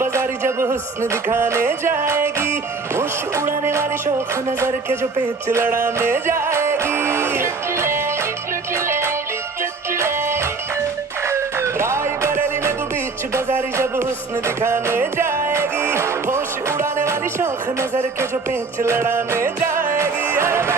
बाजारी जब हुस्न दिखाने जाएगी, होश उड़ाने वाली शौक नजर के जो पेच लड़ाने जाएगी। राय बरेली में तू बीच बाजारी जब हुस्न दिखाने जाएगी, होश उड़ाने वाली शौक नजर के जो पेच लड़ाने जाएगी।